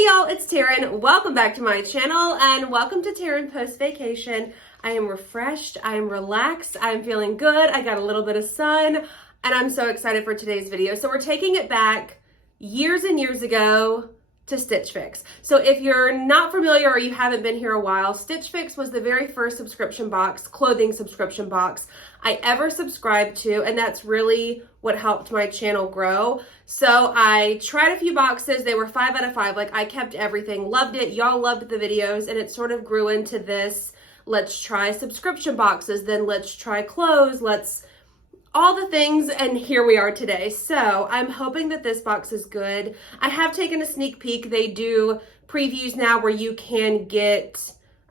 Hey y'all, it's Taren. Welcome back to my channel and welcome to Taren Post Vacation. I am refreshed, I am relaxed, I'm feeling good, I got a little bit of sun, and I'm so excited for today's video. So we're taking it back years and years ago to Stitch Fix. So if you're not familiar or you haven't been here a while, Stitch Fix was the very first subscription box, clothing subscription box I ever subscribed to, and that's really what helped my channel grow. So I tried a few boxes. They were 5 out of 5. Like, I kept everything, loved it. Y'all loved the videos, and it sort of grew into this, let's try subscription boxes, then let's try clothes, let's all the things, and here we are today. So I'm hoping that this box is good. I have taken a sneak peek. They do previews now where you can get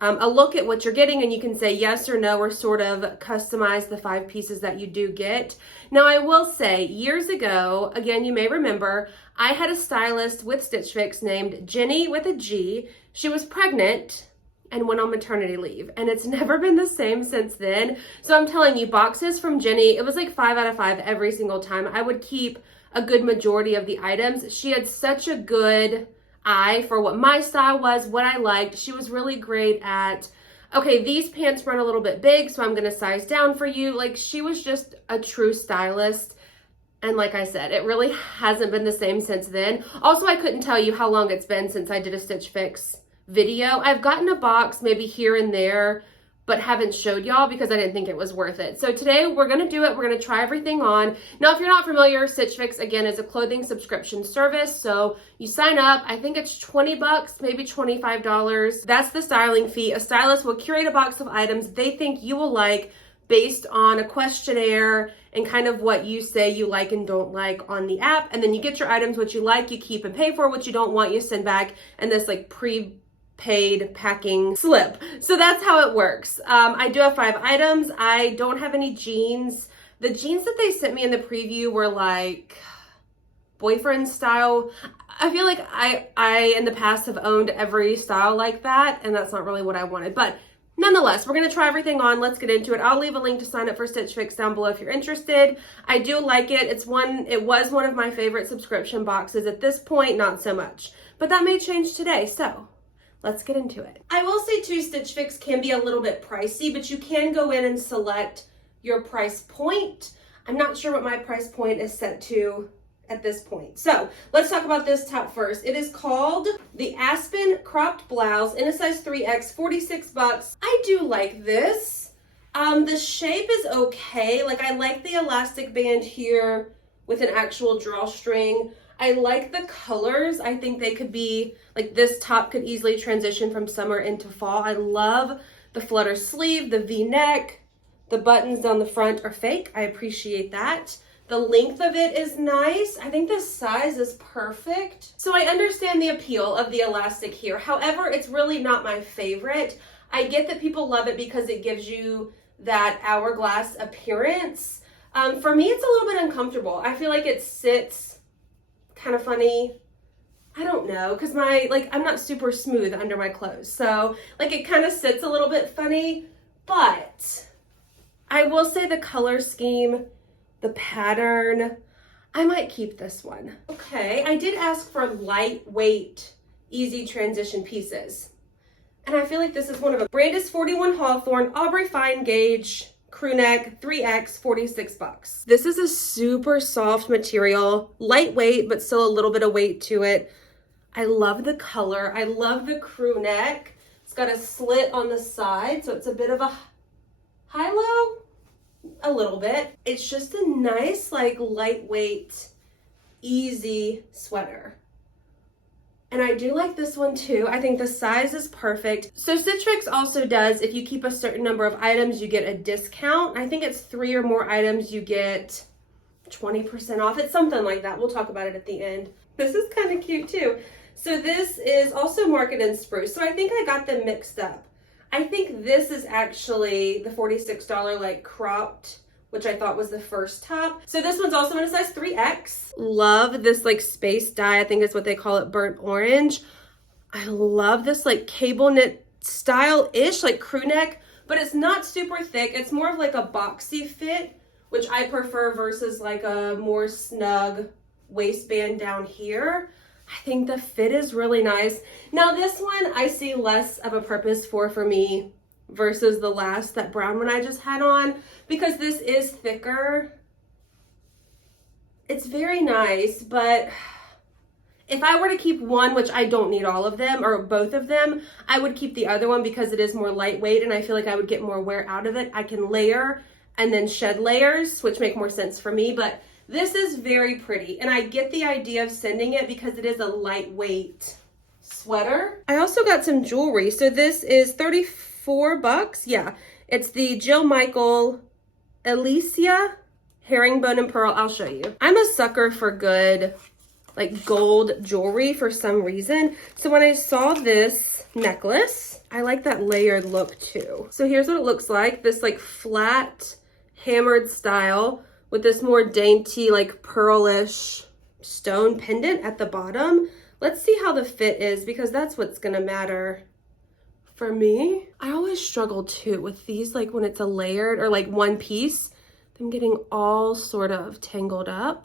a look at what you're getting, and you can say yes or no, or sort of customize the 5 pieces that you do get. Now, I will say, years ago, again, you may remember, I had a stylist with Stitch Fix named Jenny with a G. She was pregnant and went on maternity leave, and it's never been the same since then. So I'm telling you, boxes from Jenny, it was like 5 out of 5 every single time. I would keep a good majority of the items. She had such a good eye for what my style was, what I liked. She was really great at, okay, these pants run a little bit big, so I'm gonna size down for you. Like, she was just a true stylist. And like I said, it really hasn't been the same since then. Also, I couldn't tell you how long it's been since I did a Stitch Fix video. I've gotten a box maybe here and there, but haven't showed y'all because I didn't think it was worth it. So today we're gonna do it. We're gonna try everything on. Now, if you're not familiar, Stitch Fix, again, is a clothing subscription service. So you sign up, I think it's 20 bucks, maybe $25. That's the styling fee. A stylist will curate a box of items they think you will like based on a questionnaire and kind of what you say you like and don't like on the app. And then you get your items, what you like, you keep and pay for, what you don't want, you send back, and this like paid packing slip. So that's how it works. I do have 5 items. I don't have any jeans. The jeans that they sent me in the preview were like boyfriend style. I feel like I in the past have owned every style like that, and that's not really what I wanted. But nonetheless, we're gonna try everything on. Let's get into it. I'll leave a link to sign up for Stitch Fix down below if you're interested. I do like it. It was one of my favorite subscription boxes. At this point, not so much. But that may change today, so let's get into it. I will say too, Stitch Fix can be a little bit pricey, but you can go in and select your price point. I'm not sure what my price point is set to at this point. So let's talk about this top first. It is called the Aspen cropped blouse in a size 3X, 46 bucks. I do like this. The shape is okay. Like, I like the elastic band here with an actual drawstring. I like the colors. I think they could be, like, this top could easily transition from summer into fall. I love the flutter sleeve, the V-neck, the buttons down the front are fake. I appreciate that. The length of it is nice. I think the size is perfect. So I understand the appeal of the elastic here. However, it's really not my favorite. I get that people love it because it gives you that hourglass appearance. For me, it's a little bit uncomfortable. I feel like it sits kind of funny. I don't know, because I'm not super smooth under my clothes. So like, it kind of sits a little bit funny, but I will say the color scheme, the pattern, I might keep this one. Okay, I did ask for lightweight, easy transition pieces. And I feel like this is one of them. Brand is 41 Hawthorne, Aubrey fine gauge, crew neck, 3X, 46 bucks. This is a super soft material, lightweight, but still a little bit of weight to it. I love the color. I love the crew neck. It's got a slit on the side, so it's a bit of a high-low, a little bit. It's just a nice, like, lightweight, easy sweater. And I do like this one too. I think the size is perfect. So Stitch Fix also does, if you keep a certain number of items, you get a discount. I think it's 3 or more items, you get 20% off. It's something like that. We'll talk about it at the end. This is kind of cute too. So this is also market in spruce. So I think I got them mixed up. I think this is actually the $46 like cropped, which I thought was the first top. So this one's also in a size 3X. Love this like space dye. I think is what they call it, burnt orange. I love this like cable knit style-ish, like crew neck, but it's not super thick. It's more of like a boxy fit, which I prefer versus like a more snug waistband down here. I think the fit is really nice. Now this one I see less of a purpose for me versus the last, that brown one I just had on, because this is thicker. It's very nice, but if I were to keep one, which I don't need all of them or both of them, I would keep the other one because it is more lightweight and I feel like I would get more wear out of it. I can layer and then shed layers, which make more sense for me, but this is very pretty. And I get the idea of sending it because it is a lightweight sweater. I also got some jewelry. So this is $34. Yeah, it's the Jill Michael Alicia herringbone and pearl. I'll show you. I'm a sucker for good like gold jewelry for some reason. So when I saw this necklace, I like that layered look too. So here's what it looks like. This like flat hammered style with this more dainty like pearlish stone pendant at the bottom. Let's see how the fit is because that's what's gonna matter for me. I always struggle too with these, like when it's a layered or like one piece, them getting all sort of tangled up.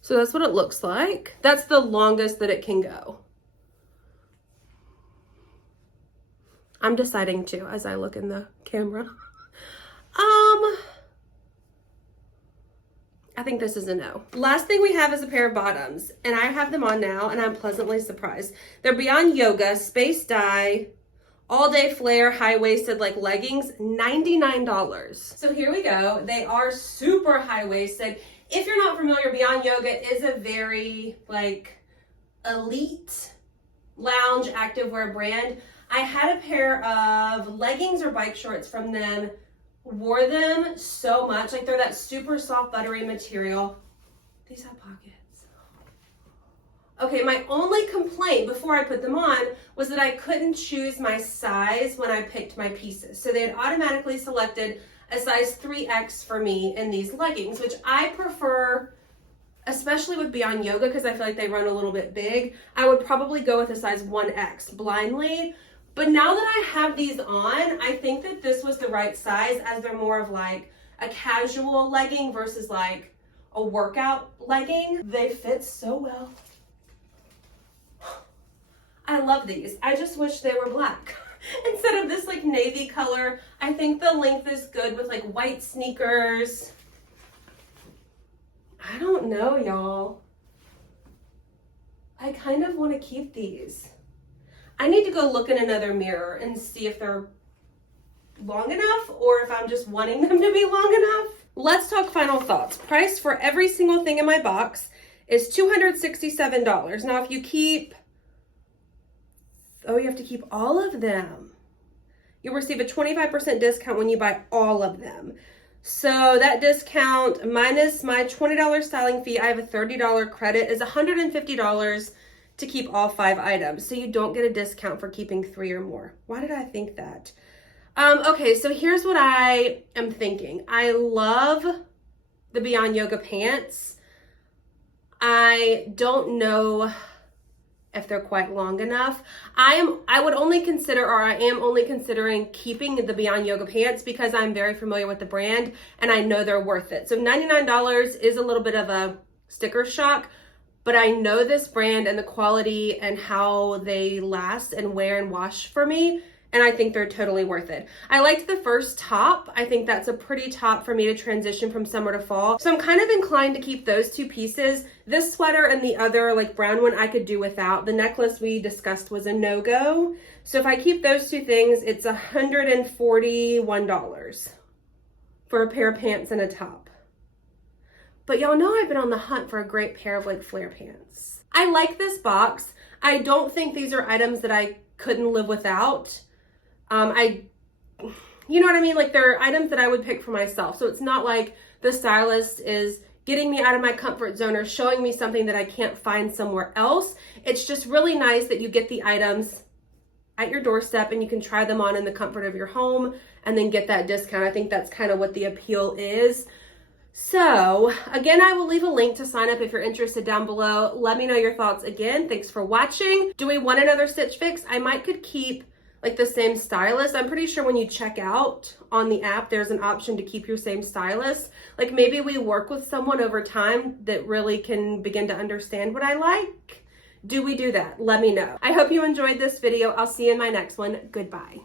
So that's what it looks like. That's the longest that it can go. I'm deciding too as I look in the camera. I think this is a no. Last thing we have is a pair of bottoms, and I have them on now and I'm pleasantly surprised. They're Beyond Yoga, space dye, all day flare, high-waisted like leggings, $99. So here we go. They are super high-waisted. If you're not familiar, Beyond Yoga is a very like elite lounge activewear brand. I had a pair of leggings or bike shorts from them, wore them so much. Like they're that super soft, buttery material. These have pockets. Okay, my only complaint before I put them on was that I couldn't choose my size when I picked my pieces. So they had automatically selected a size 3X for me in these leggings, which I prefer, especially with Beyond Yoga, because I feel like they run a little bit big. I would probably go with a size 1X blindly. But now that I have these on, I think that this was the right size, as they're more of like a casual legging versus like a workout legging. They fit so well. I love these. I just wish they were black instead of this like navy color. I think the length is good with like white sneakers. I don't know, y'all. I kind of want to keep these. I need to go look in another mirror and see if they're long enough or if I'm just wanting them to be long enough. Let's talk final thoughts. Price for every single thing in my box is $267. Now, if you keep, you have to keep all of them. You'll receive a 25% discount when you buy all of them. So that discount minus my $20 styling fee, I have a $30 credit, is $150 to keep all 5 items. So you don't get a discount for keeping 3 or more. Why did I think that? Okay, so here's what I am thinking. I love the Beyond Yoga pants. I don't know if they're quite long enough. I would only consider, or I am only considering keeping the Beyond Yoga pants because I'm very familiar with the brand and I know they're worth it. So $99 is a little bit of a sticker shock, but I know this brand and the quality and how they last and wear and wash for me, and I think they're totally worth it. I liked the first top. I think that's a pretty top for me to transition from summer to fall. So I'm kind of inclined to keep those 2 pieces. This sweater and the other like brown one I could do without. The necklace we discussed was a no-go. So if I keep those 2 things, it's $141 for a pair of pants and a top. But y'all know I've been on the hunt for a great pair of like flare pants. I like this box. I don't think these are items that I couldn't live without. You know what I mean? Like they're items that I would pick for myself. So it's not like the stylist is getting me out of my comfort zone or showing me something that I can't find somewhere else. It's just really nice that you get the items at your doorstep and you can try them on in the comfort of your home and then get that discount. I think that's kind of what the appeal is. So again, I will leave a link to sign up if you're interested down below. Let me know your thoughts again. Thanks for watching. Do we want another Stitch Fix? I could keep like the same stylist. I'm pretty sure when you check out on the app, there's an option to keep your same stylist. Like maybe we work with someone over time that really can begin to understand what I like Do we do that? Let me know. I hope you enjoyed this video. I'll see you in my next one. Goodbye.